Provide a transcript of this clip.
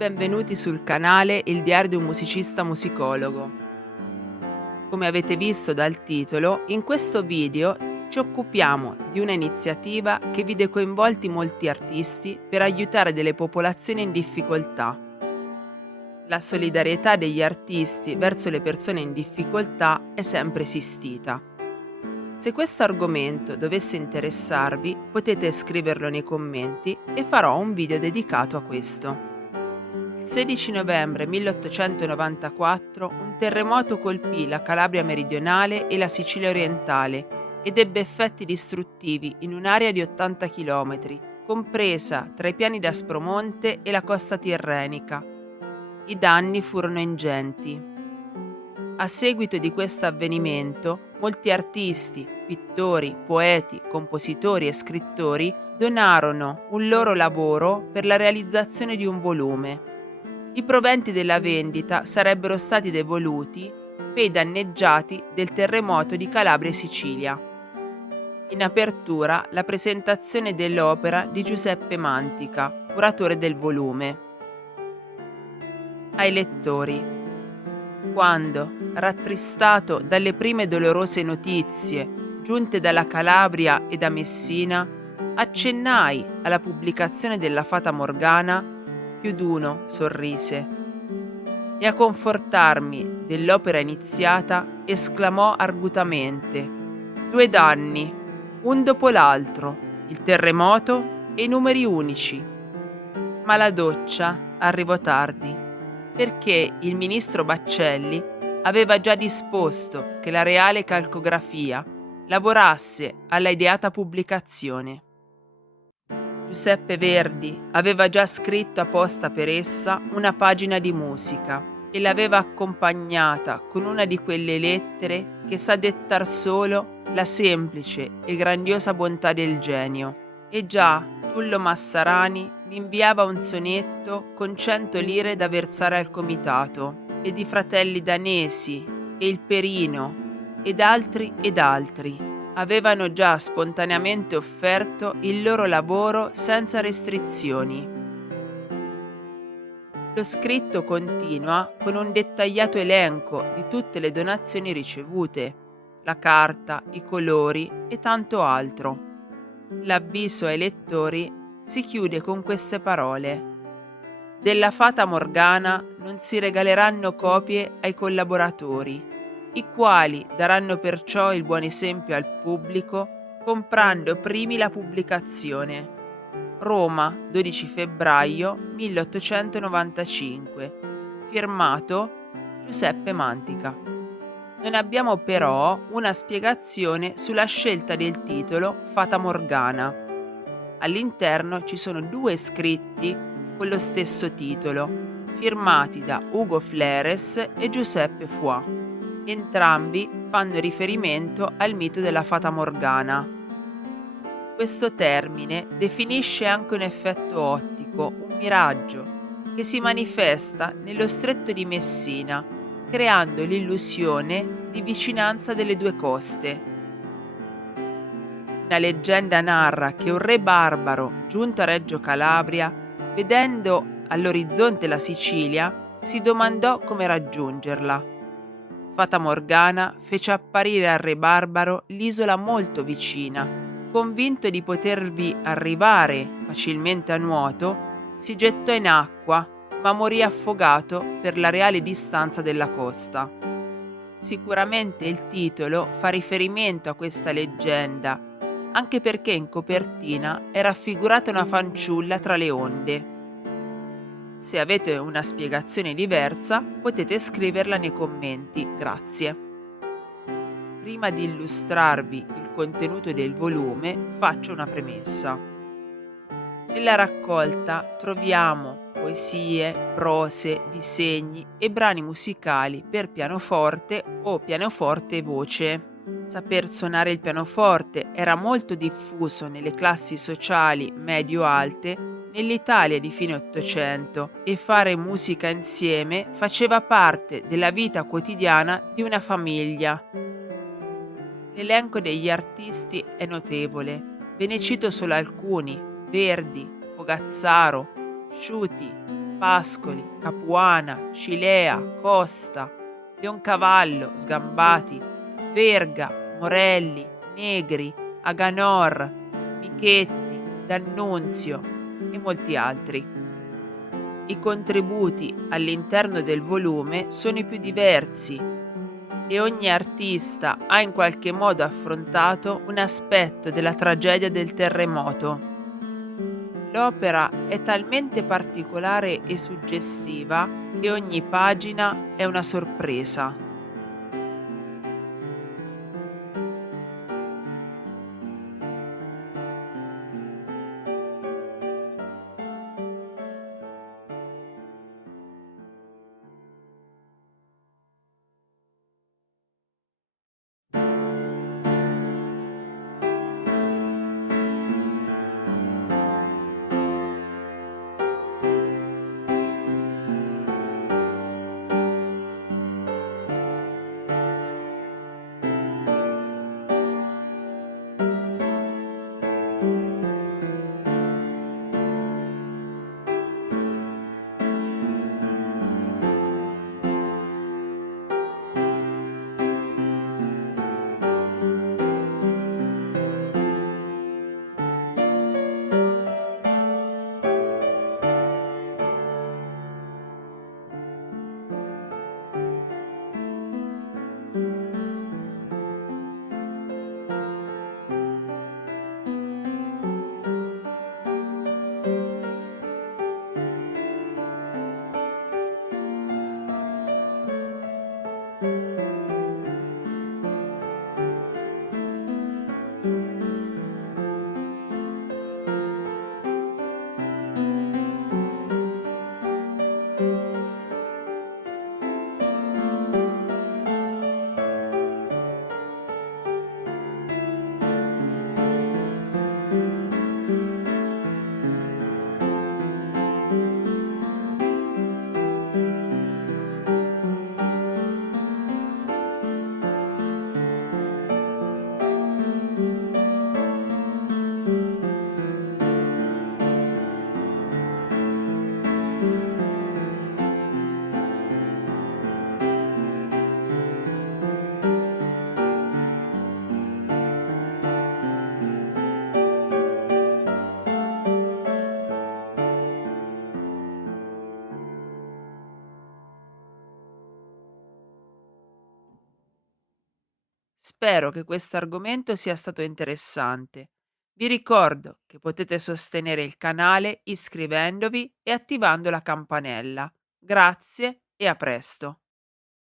Benvenuti sul canale Il diario di un musicista musicologo. Come avete visto dal titolo, in questo video ci occupiamo di una iniziativa che vede coinvolti molti artisti per aiutare delle popolazioni in difficoltà. La solidarietà degli artisti verso le persone in difficoltà è sempre esistita. Se questo argomento dovesse interessarvi, potete scriverlo nei commenti e farò un video dedicato a questo. Il 16 novembre 1894 un terremoto colpì la Calabria meridionale e la Sicilia orientale ed ebbe effetti distruttivi in un'area di 80 km, compresa tra i piani d'Aspromonte e la costa tirrenica. I danni furono ingenti. A seguito di questo avvenimento, molti artisti, pittori, poeti, compositori e scrittori donarono un loro lavoro per la realizzazione di un volume. I proventi della vendita sarebbero stati devoluti per i danneggiati del terremoto di Calabria e Sicilia. In apertura la presentazione dell'opera di Giuseppe Mantica, curatore del volume. Ai lettori. Quando, rattristato dalle prime dolorose notizie giunte dalla Calabria e da Messina, accennai alla pubblicazione della Fata Morgana, più d'uno sorrise e a confortarmi dell'opera iniziata esclamò argutamente: 2 danni, un dopo l'altro, il terremoto e i numeri unici. Ma la doccia arrivò tardi, perché il ministro Baccelli aveva già disposto che la Reale Calcografia lavorasse alla ideata pubblicazione. Giuseppe Verdi aveva già scritto apposta per essa una pagina di musica e l'aveva accompagnata con una di quelle lettere che sa dettar solo la semplice e grandiosa bontà del genio. E già Tullo Massarani mi inviava un sonetto con 100 lire da versare al comitato, ed i fratelli Danesi e il Perino ed altri avevano già spontaneamente offerto il loro lavoro senza restrizioni. Lo scritto continua con un dettagliato elenco di tutte le donazioni ricevute, la carta, i colori e tanto altro. L'avviso ai lettori si chiude con queste parole: della Fata Morgana non si regaleranno copie ai collaboratori, i quali daranno perciò il buon esempio al pubblico comprando primi la pubblicazione. Roma, 12 febbraio 1895. Firmato Giuseppe Mantica. Non abbiamo però una spiegazione sulla scelta del titolo Fata Morgana. All'interno ci sono 2 scritti con lo stesso titolo, firmati da Ugo Fleres e Giuseppe Foix. Entrambi fanno riferimento al mito della Fata Morgana. Questo termine definisce anche un effetto ottico, un miraggio, che si manifesta nello stretto di Messina, creando l'illusione di vicinanza delle 2 coste. Una leggenda narra che un re barbaro, giunto a Reggio Calabria, vedendo all'orizzonte la Sicilia, si domandò come raggiungerla. Fata Morgana fece apparire al re barbaro l'isola molto vicina. Convinto di potervi arrivare facilmente a nuoto, si gettò in acqua, ma morì affogato per la reale distanza della costa. Sicuramente il titolo fa riferimento a questa leggenda, anche perché in copertina è raffigurata una fanciulla tra le onde. Se avete una spiegazione diversa, potete scriverla nei commenti. Grazie. Prima di illustrarvi il contenuto del volume, faccio una premessa. Nella raccolta troviamo poesie, prose, disegni e brani musicali per pianoforte o pianoforte e voce. Saper suonare il pianoforte era molto diffuso nelle classi sociali medio-alte nell'Italia di fine Ottocento e fare musica insieme faceva parte della vita quotidiana di una famiglia. L'elenco degli artisti è notevole, ve ne cito solo alcuni: Verdi, Fogazzaro, Sciuti, Pascoli, Capuana, Cilea, Costa, Leoncavallo, Sgambati, Verga, Morelli, Negri, Aganor, Michetti, D'Annunzio e molti altri. I contributi all'interno del volume sono i più diversi e ogni artista ha in qualche modo affrontato un aspetto della tragedia del terremoto. L'opera è talmente particolare e suggestiva che ogni pagina è una sorpresa. Spero che questo argomento sia stato interessante. Vi ricordo che potete sostenere il canale iscrivendovi e attivando la campanella. Grazie e a presto.